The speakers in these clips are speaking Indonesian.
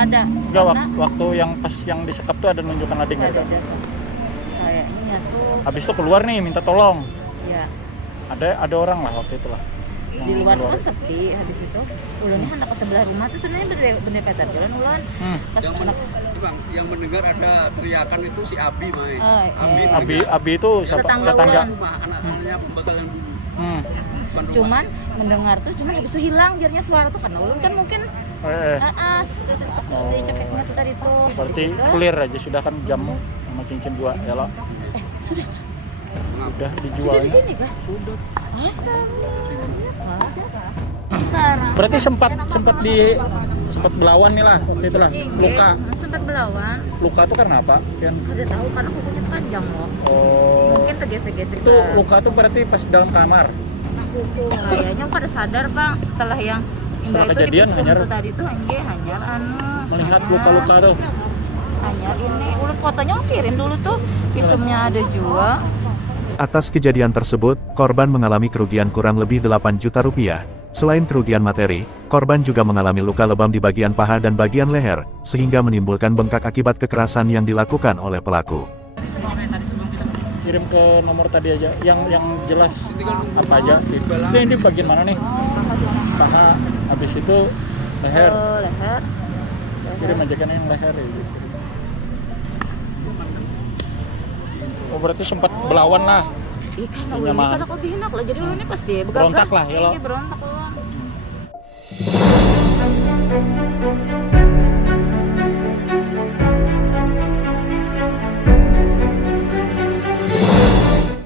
ada. Enggak, waktu yang pas yang disekap tuh ada nunjukan lading Nggak gitu. ada. Kayaknya tuh. Habis itu keluar nih minta tolong. Ya. Ada orang lah waktu itu lah. Di luar tuh kan sepi. Habis itu ulunnya hendak ke sebelah rumah tuh sebenarnya bener peter jalan ulan. Pas anak Bang, yang mendengar ada teriakan itu si Abi, Mai. Oh, iya. Abi itu siapa? Tetangga Tetangga. Ulan. Rumah anak-anaknya pembakal yang dulu. Bukan rumah. Cuman mendengar tuh cuman habis itu hilang jadinya suara tuh karena ulun kan mungkin dari cekeknya tuh tadi tuh. Berarti Habis itu, clear aja sudah kan jam sama cincin 2 ya lo. sudah Udah dijual. sudah di sini kah? Sudah. Astaga. Berarti sempat belawan nih lah waktu itu lah. Luka. Sempat belawan. Luka tuh karena apa? Yang Ada tahu karena kukunya panjang loh. oh Mungkin tergesek-gesek. itu luka tuh berarti pas dalam kamar. Kayaknya pada sadar bang setelah yang Setelah itu kejadian, dipisum hanyar. tuh tadi tuh hanyar Melihat luka-luka tuh. hanyar ini udah fotonya aku kirim dulu tuh visumnya ada juga. Atas kejadian tersebut, korban mengalami kerugian kurang lebih 8 juta rupiah. Selain kerugian materi, korban juga mengalami luka lebam di bagian paha dan bagian leher, sehingga menimbulkan bengkak akibat kekerasan yang dilakukan oleh pelaku. Kirim ke nomor tadi aja, yang jelas apa aja. Ini bagian mana nih? Paha, habis itu leher. Leher. Kirim aja kan yang leher ya. Gitu. Oh berarti sempat belawan lah. Karena Punya ulun mahal. kan aku bihinak lah, jadi ulunnya pasti Berontak lah, ya lo. Iya berontak ulun.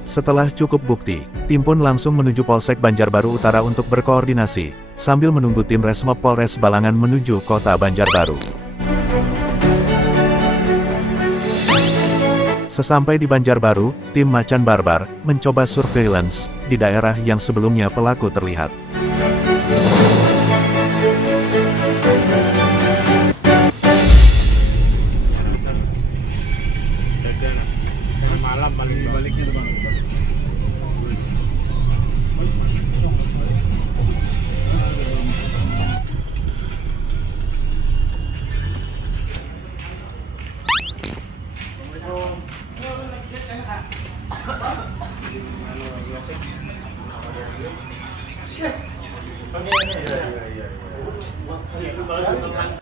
Setelah cukup bukti, tim pun langsung menuju Polsek Banjarbaru Utara untuk berkoordinasi, sambil menunggu tim Resmob Polres Balangan menuju kota Banjarbaru. Sesampai di Banjarbaru, tim Macan Barbar mencoba surveillance di daerah yang sebelumnya pelaku terlihat. Malam baliknya tuh Bang.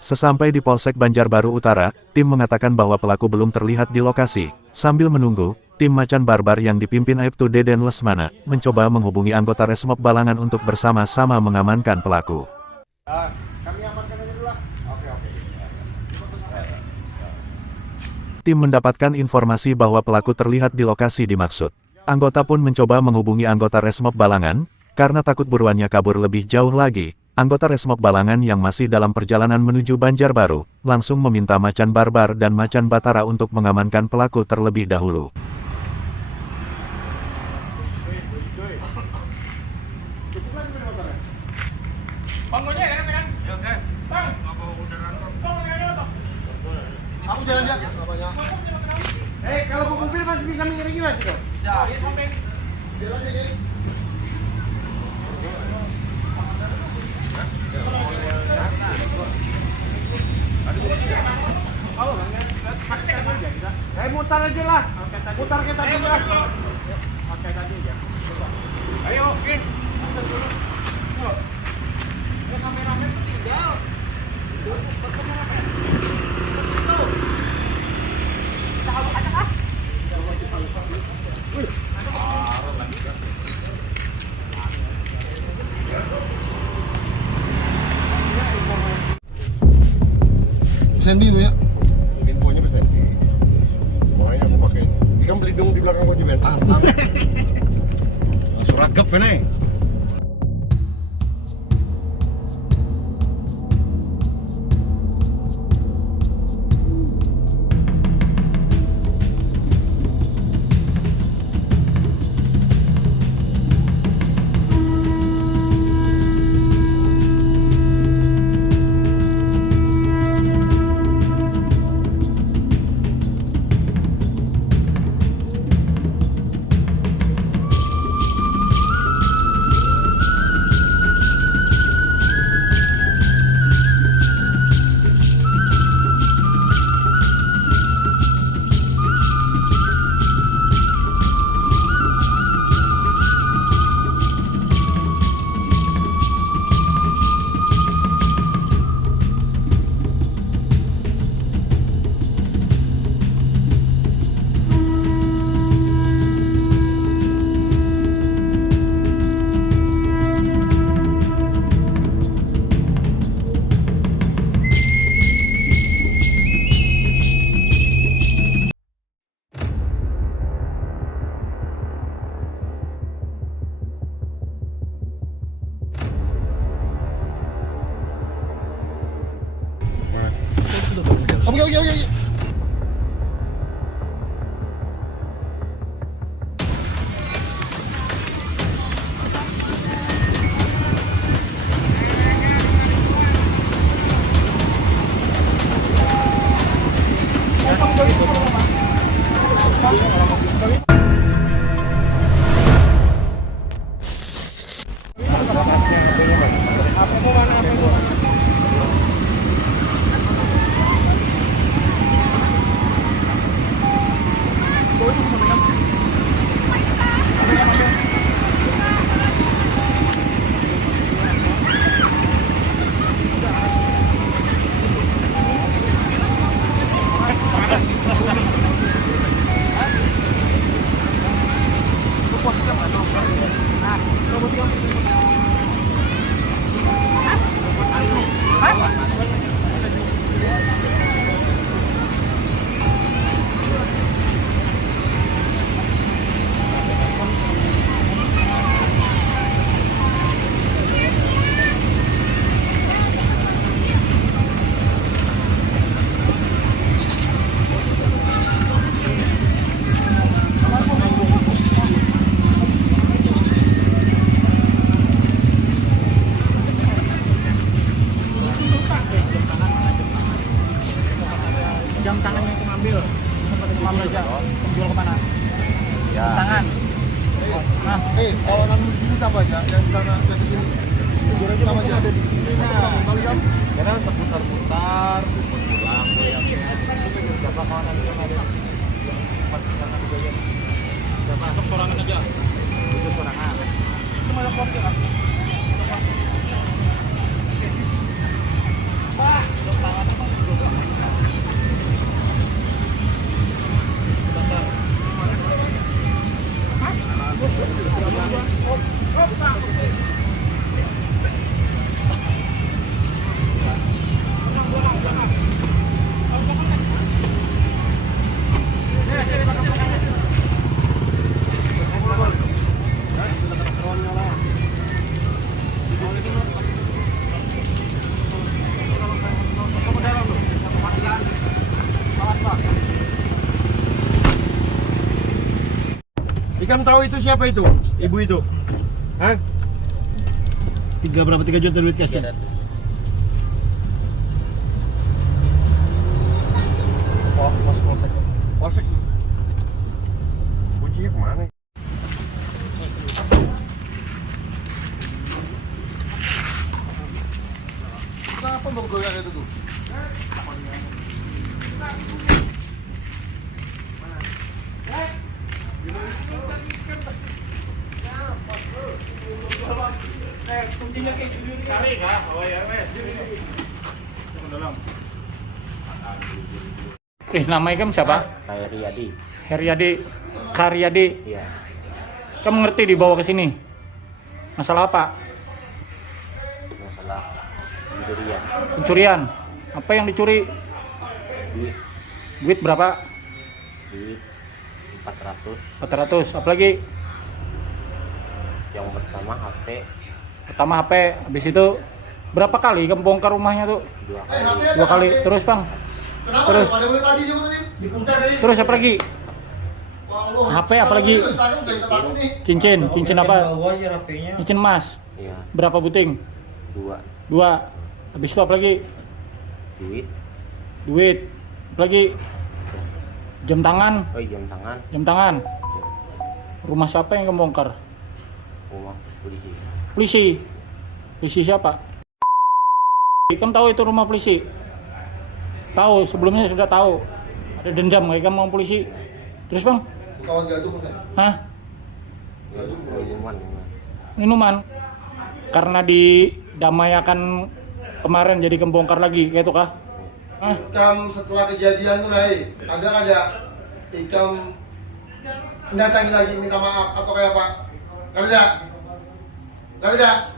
Sesampai di Polsek Banjarbaru Utara, tim mengatakan bahwa pelaku belum terlihat di lokasi. Sambil menunggu, tim Macan Barbar yang dipimpin Aibtu Deden Lesmana mencoba menghubungi anggota Resmob Balangan untuk bersama-sama mengamankan pelaku. Kami amankan aja dulu lah. Oke. Tim mendapatkan informasi bahwa pelaku terlihat di lokasi dimaksud. Anggota pun mencoba menghubungi anggota Resmob Balangan, karena takut buruannya kabur lebih jauh lagi. Anggota Resmob Balangan yang masih dalam perjalanan menuju Banjarbaru, langsung meminta Macan Barbar dan Macan Batara untuk mengamankan pelaku terlebih dahulu. Aku jalan aja. Kalau mau mobil masih kami kira-kira gitu. Bisa. Jalan aja. Mutar aja lah. Mutar ke tadi aja. Oke tadi aja. Ayo, in. Kameramen tuh tinggal. Sandy itu ya? Infonya bersandy. Makanya aku pakai. Ini kan pelindung di belakang baju Ben. Langsung ragap ini. Oke, oke, oke. Jam tangan yang pengambil. Tempat yang pengambil aja. Penjual kemana? Ya. Tangan. Nah, Kalau nanti ini siapa aja? Yang di sana, yang di sini. Siapa aja? Ada di sini. Tahu jam? karena terputar-putar, pulang. Siapa kawanan yang ada? Tempat sana juga ya. Udah masuk sorangan aja. Itu sorangan. Itu malah kopi kan? Pak, belum tangan apa? Ikam tahu itu siapa itu? Ibu itu? Hah? 3 juta duit cash? Polsek. Polsek. Kuncinya kemana? Kenapa mau goyang itu tuh? Nama Ikam siapa? Riyadi. Heriadi Karyadi. Iya. Kamu ngerti dibawa ke sini? Masalah apa? Masalah pencurian. Pencurian. Apa yang dicuri? Duit. Duit berapa? Duit 400. 400. Apalagi? Yang pertama HP Pertama HP. Habis itu berapa kali kamu bongkar rumahnya tuh? 2 kali. 2 kali. Terus Bang? Kenapa? Terus? Pada mulai tadi juga tadi. Terus apa lagi? HP apalagi? Cincin apa? Cincin emas. Iya. Berapa buting? 2. 2. Habis itu apa lagi? Duit. Duit. Apalagi? Jam tangan. Oh, jam tangan. Jam tangan. Rumah siapa yang kamu bongkar? Rumah polisi. Polisi. Polisi siapa? Kamu tahu itu rumah polisi? Tahu, sebelumnya sudah tahu. Ada dendam kayak kamu sama polisi. Terus Bang? Kawan gaduh kan? Hah? Minuman. Minuman. Karena didamaikan kemarin jadi kebongkar lagi, kayak itu kah? Hah? Ikam setelah kejadian tuh ada Ikam datangi lagi minta maaf atau kayak apa? Gak ada.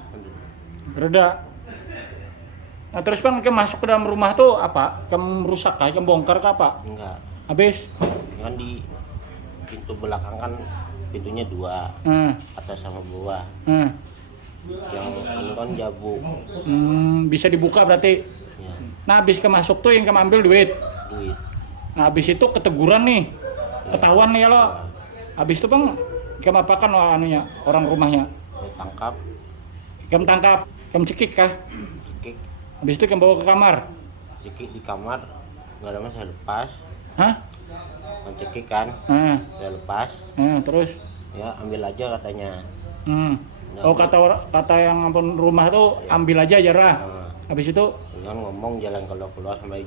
Reda. Nah terus Bang, kamu masuk ke dalam rumah tuh apa? Kamu rusak kah? Kamu bongkar kah apa? Enggak. Habis? Kan di pintu belakang kan pintunya 2. Atas sama bawah. Yang anu kan jabu. Bisa dibuka berarti? Ya. Nah, habis masuk tuh yang kamu ambil duit. duit. Nah, habis itu keteguran nih. Ketahuan nih ya lo. Habis itu Bang, kamu apakan anunya, orang rumahnya? Saya tangkap, Kamu tangkap, kamu cekik kah? cekik, Habis itu kamu bawa ke kamar. cekik di kamar, nggak lama saya lepas, Hah? cekik kan, saya lepas, Terus? ya ambil aja katanya. Oh, kata yang rumah tuh ambil aja jarah. Nah, Habis itu dengan ngomong jalan kalau keluar sampai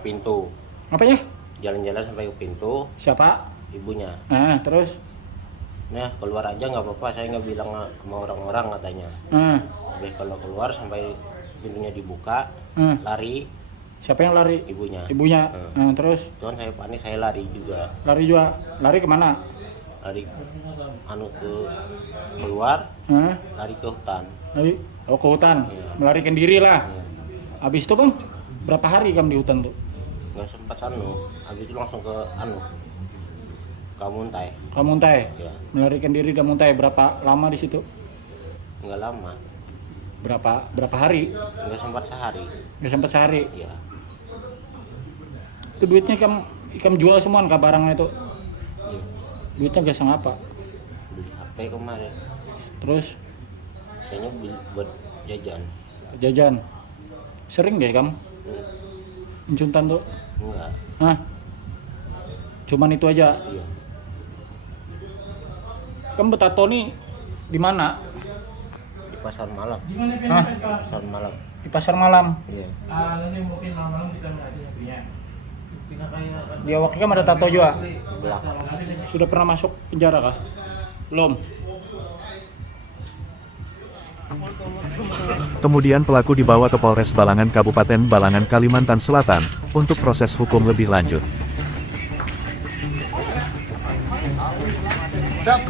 pintu, apanya? jalan-jalan sampai ke pintu, Siapa? ibunya. Terus? Nah, keluar aja nggak apa-apa, saya nggak bilang sama orang-orang katanya. Habis kalau keluar sampai pintunya dibuka, lari Siapa yang lari? ibunya. Ibunya. Terus? Cuman saya panik, saya lari juga. Lari juga. Lari kemana? Lari ke keluar, lari ke hutan. Lari? Oh, ke hutan. Iya. Melarikan diri lah. Iya. Habis itu Bang, berapa hari kamu di hutan tuh? Nggak sempat habis itu langsung ke Kamuntai. Kamuntai. Ya, Melarikan diri di Kamuntai. Berapa lama di situ? nggak lama, Berapa hari? nggak sempat sehari. Nggak sampai sehari. Ya, Itu duitnya kamu jual semua kan barangnya itu? ya. Duitnya gasang apa? Beli HP kemarin. Terus Saya beli buat jajan. jajan. Sering deh kamu mencuntan tuh? Enggak. Hah? Cuman itu aja. Iya. Kamu bertato nih di mana? Di pasar malam. Hah? Pasar malam. Di pasar malam. Iya. Di awak kamu ada tato juga? Belakang. Sudah pernah masuk penjara kah? Belum. Kemudian pelaku dibawa ke Polres Balangan Kabupaten Balangan Kalimantan Selatan untuk proses hukum lebih lanjut. Siap.